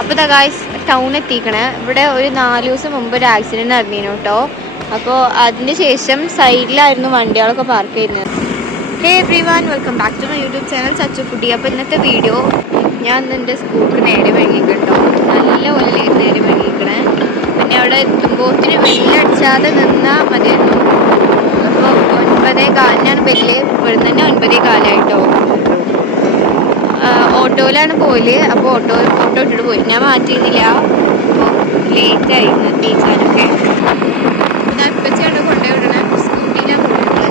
അപ്പോൾ ദാ guys town എത്തിക്കണേ. ഇവിടെ ഒരു 4 ദിവസം മുമ്പ് ഒരു ആക്സിഡൻറ്റ് നടന്നിരുന്നു കേട്ടോ. അപ്പോൾ അതിന് ശേഷം സൈഡിലായിരുന്നു വണ്ടികളൊക്കെ പാർക്ക് ചെയ്യുന്നത്. Hey everyone, welcome back to my YouTube channel Sachu foodie. അപ്പോൾ ഇന്നത്തെ വീഡിയോ ഞാൻ ഇന്ന് എൻ്റെ സ്കൂൾക്ക് നേരെ വൈകിട്ടോ. നല്ല പോലെ നേരെ വൈകിക്കണേ. പിന്നെ അവിടെ എത്തുമ്പോഴത്തിന് വെല്ലടിച്ചാതെ നിന്നാൽ മതിയായിരുന്നു. അപ്പോൾ 9:15 ബെല്ല്. ഇവിടുന്ന് തന്നെ 9:15 ഓട്ടോയിലാണ് പോല്. അപ്പോൾ ഓട്ടോ ഇട്ടിട്ട് പോയി. ഞാൻ മാറ്റിയിരുന്നില്ല. അപ്പോൾ ലേറ്റായി ടീച്ചാനൊക്കെ. ഞാൻ ഇപ്പച്ചയാണ് കൊണ്ടുപോയി വിടണേ. സ്കൂട്ടിയിലാണ് പോകുന്നത്.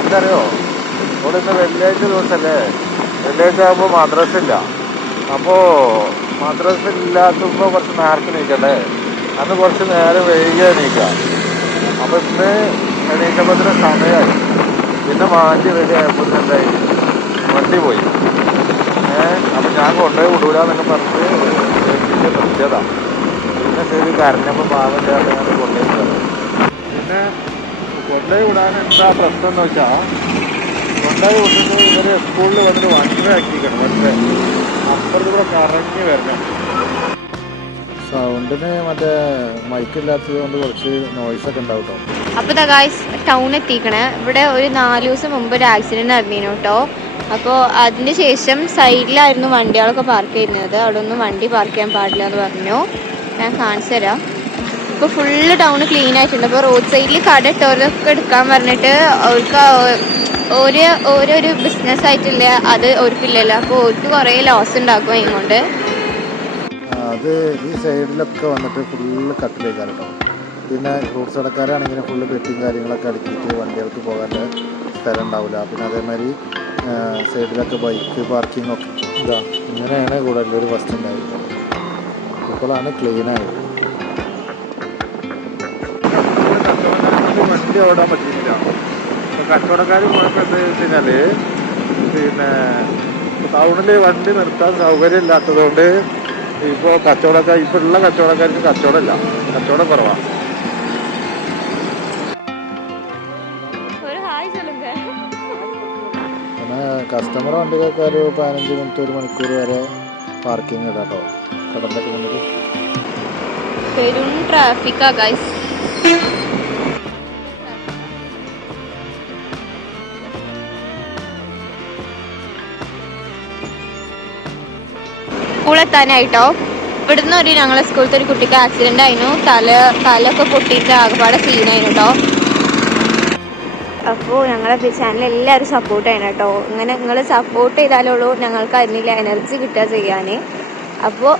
എന്തറിയോ, ഇവിടെ ഇന്ന് വെള്ളിയാഴ്ച ദിവസമല്ലേ. വെള്ളിയാഴ്ച ആകുമ്പോൾ മദ്രസ ഇല്ല. അപ്പോൾ മദ്രസ ഇല്ലാത്തുമ്പോൾ കുറച്ച് നേരത്തെ എണീക്കണ്ടേ. അന്ന് കുറച്ച് നേരം വൈകി എണീക്കാം. അപ്പോൾ ഇന്ന് എണീക്കുമ്പോഴത്തിന് സമയമായി. പിന്നെ മാറ്റി റെഡി ആയപ്പോൾ എന്തായി, വണ്ടി പോയി. അപ്പം ഞാൻ കൊണ്ടുപോയി വിടൂലെന്നൊക്കെ പറഞ്ഞിട്ട് നിർത്തിയതാണ്. പിന്നെ ശരി കരഞ്ഞപ്പോൾ പാവം ചേർത്ത് ഞാൻ കൊണ്ടുപോയി വിടാം. പിന്നെ കൊണ്ടുപോയി വിടാൻ എന്താ പ്രശ്നം എന്ന് വെച്ചാൽ, കൊണ്ടുപോയി വിട്ടിട്ട് ഇവർ സ്കൂളിൽ വന്നിട്ട് വണ്ടി ആക്കിയിരിക്കണം. വണ്ടി അപ്പുറത്ത് കൂടെ കറങ്ങി വരണം. സൗണ്ടിന് മറ്റേ മൈക്കില്ലാത്തത് കൊണ്ട് കുറച്ച് നോയ്സൊക്കെ ഉണ്ടാവും കേട്ടോ. അപ്പോൾ ദാ ഗായ്സ് ടൗൺ എത്തിക്കണേ. ഇവിടെ ഒരു 4 ദിവസം മുമ്പ് ഒരു ആക്സിഡൻറ്റ് നടന്നിരുന്നു കേട്ടോ. അപ്പോൾ അതിന് ശേഷം സൈഡിലായിരുന്നു വണ്ടികളൊക്കെ പാർക്ക് ചെയ്യുന്നത്. അവിടെ ഒന്നും വണ്ടി പാർക്ക് ചെയ്യാൻ പാടില്ല എന്ന് പറഞ്ഞു. ഞാൻ കാണിച്ചു തരാം. ഇപ്പോൾ ഫുള്ള് ടൗൺ ക്ലീൻ ആയിട്ടുണ്ട്. അപ്പോൾ റോഡ് സൈഡിൽ കട ഇട്ടവരൊക്കെ എടുക്കാൻ പറഞ്ഞിട്ട് അവർക്ക് ഓരോരു ബിസിനസ് ആയിട്ടില്ല, അത് അവർക്കില്ലല്ലോ. അപ്പോൾ അവർക്ക് കുറേ ലോസ് ഉണ്ടാക്കും അതുകൊണ്ട്. അത് ഈ സൈഡിലൊക്കെ വന്നിട്ട് ഫുള്ള് കട്ടിലേക്കാണ് കേട്ടോ. പിന്നെ ഫ്രൂട്ട്സ് കടക്കാരാണെങ്കിൽ ഫുള്ള് പെട്ടിയും കാര്യങ്ങളൊക്കെ അടുക്കിയിട്ട് വണ്ടികൾക്ക് പോകാൻ സ്ഥലം ഉണ്ടാവില്ല. പിന്നെ അതേമാതിരി സൈഡിലൊക്കെ ബൈക്ക് പാർക്കിംഗ് ഒക്കെ ഇതാ ഇങ്ങനെയാണ് കൂടുതൽ ഒരു ഫസ്റ്റ് ഉണ്ടായിരുന്നത്. ഇപ്പോഴാണ് ക്ലീനായത്. വണ്ടി ഓടാൻ പറ്റിയില്ല. അപ്പോൾ കച്ചവടക്കാർ പോയപ്പോൾ എന്താ വെച്ച് കഴിഞ്ഞാൽ, പിന്നെ ടൗണിൽ വണ്ടി നിർത്താൻ സൗകര്യം ഇല്ലാത്തതുകൊണ്ട് ഇപ്പോൾ ഉള്ള കച്ചവടക്കാർക്ക് കച്ചവടമില്ല, കച്ചവടം കുറവാണ്. പിന്നെ കസ്റ്റമർ വണ്ടികൾക്ക് ഒരു 15 മിനിറ്റ് 1 മണിക്കൂർ വരെ പാർക്കിംഗ് ഇടാം കേട്ടോ കടലിലൊക്കെ മുന്നിൽ. പെരും ട്രാഫിക്കാ ഗൈസ്. സ്കൂളെത്താനായിട്ടോ. ഇവിടുന്ന് ഞങ്ങളെ സ്കൂളത്തെ ഒരു കുട്ടിക്ക് ആക്സിഡൻ്റ് ആയിരുന്നു. തലയൊക്കെ പൊട്ടിയിട്ട് ആകെപ്പാടെ സീനായിരുന്നു കേട്ടോ. അപ്പോൾ ഞങ്ങളെ ചാനൽ എല്ലാവരും സപ്പോർട്ട് ചെയ്യണം കേട്ടോ. ഇങ്ങനെ നിങ്ങൾ സപ്പോർട്ട് ചെയ്താലുള്ളൂ ഞങ്ങൾക്ക് അതിനുള്ള എനർജി കിട്ടുക ചെയ്യാൻ. അപ്പോൾ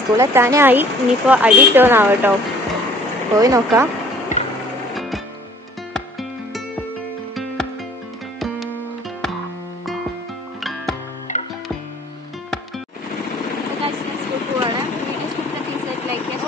സ്കൂളെത്താനായി. ഇനിയിപ്പോൾ അടിയിട്ടോന്നാവും കേട്ടോ. പോയി നോക്കാം. സ്കൂൾ പോവാണ്. വീഡിയോ ഇഷ്ടപ്പെട്ട ലൈക്ക് ചെയ്യാൻ